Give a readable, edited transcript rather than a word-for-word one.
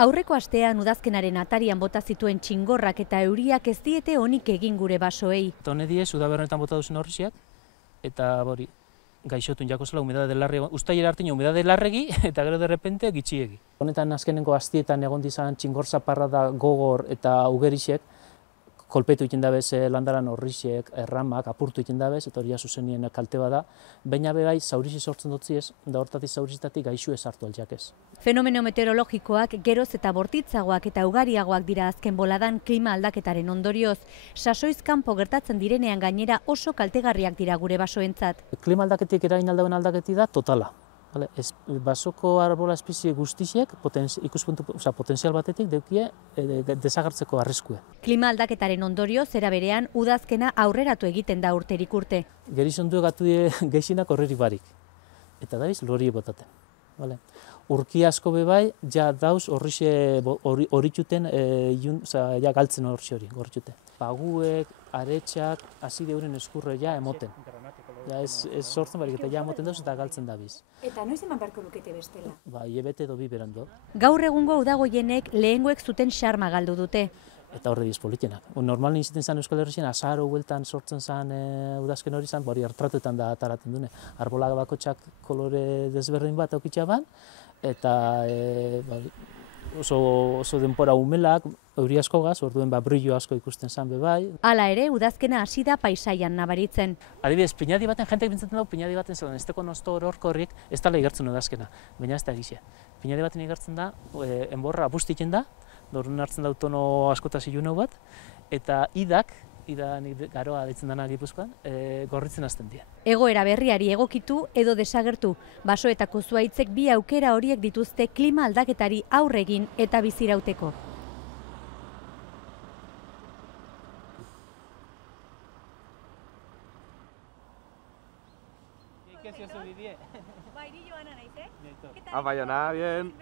Aurreko astean udazkenaren atarian bota zituen txingorrak eta euriak ez diete onik egin gure basoei. Eta hone diez, udabernetan bota duzen horriziak, eta hori, gaixotun jakozela, humedade larregi, ustailera hartino humedade larregi, eta gero derrepente gitxiegi. Honetan azkenengo astietan egon dizan txingor zaparrada gogor eta ugerixek, kolpetu egiten dabez landaran horrixek, erramak, apurtu egiten dabez, eta hori zuzenien kalte bada, baina bebai zaurizi sortzen dutziez, da hortatik zaurizitatik gaixu ez hartu altxakez. Fenomeno meteorologikoak geroz eta bortitzagoak eta ugariagoak dira azken boladan klima aldaketaren ondorioz. Sasoiz kanpo gertatzen direnean gainera oso kaltegarriak dira gure basoentzat. Klima aldaketik eragin aldauen aldaketi da totala. Basoko arbola espezie guztiek potentzial batetik deukie desagertzeko arriskue. Klima aldaketaren ondorioz era berean udazkena aurreratu egiten da urterik urte. Gerizondu egatu geixinak horrerik barik. Eta daiz lori botaten. Urki asko bebai, ja dauz horritxuten, ja galtzen hori gorritxuten. Paguek, aretxak, hasi deuren eskurre ja emoten. Ez sortzen barik eta ja emoten dauz eta galtzen dabiz. Eta noiz eman beharko lukete bestela? Hilabete edo bi berandu. Gaur egungo udagoienek lehengoek zuten xarma galdu dute. Eta horre diz politenak. Normalin izaten zen Euskal Herrixen, azaro hueltan sortzen zen udazken hori zen, hori hartratuetan da ataraten dune. Arbolak bakotxak kolore desberdin bat aukitxaban, eta oso denpora umelak, euri asko gaz, orduen brillo asko ikusten zen bebai. Hala ere, udazkena hasi da paisaian nabaritzen. Adibidez, pinadi baten, jentek bintzaten dago, pinadi baten zelan, ez teko nosto horko horrik, ez dala igertzen udazkena, baina ez da egizia. Pinadi baten igertzen da, enborra apustiken da, dorun hartzen da tono askotaz ilunau bat, eta idak garoa ditzen dana Gipuzkoan, gorritzen hasten dira. Egoera berriari egokitu edo desagertu. Basoetako zuhaitzek bi aukera horiek dituzte klima aldaketari aurre egin eta bizirauteko. Bayona, bien.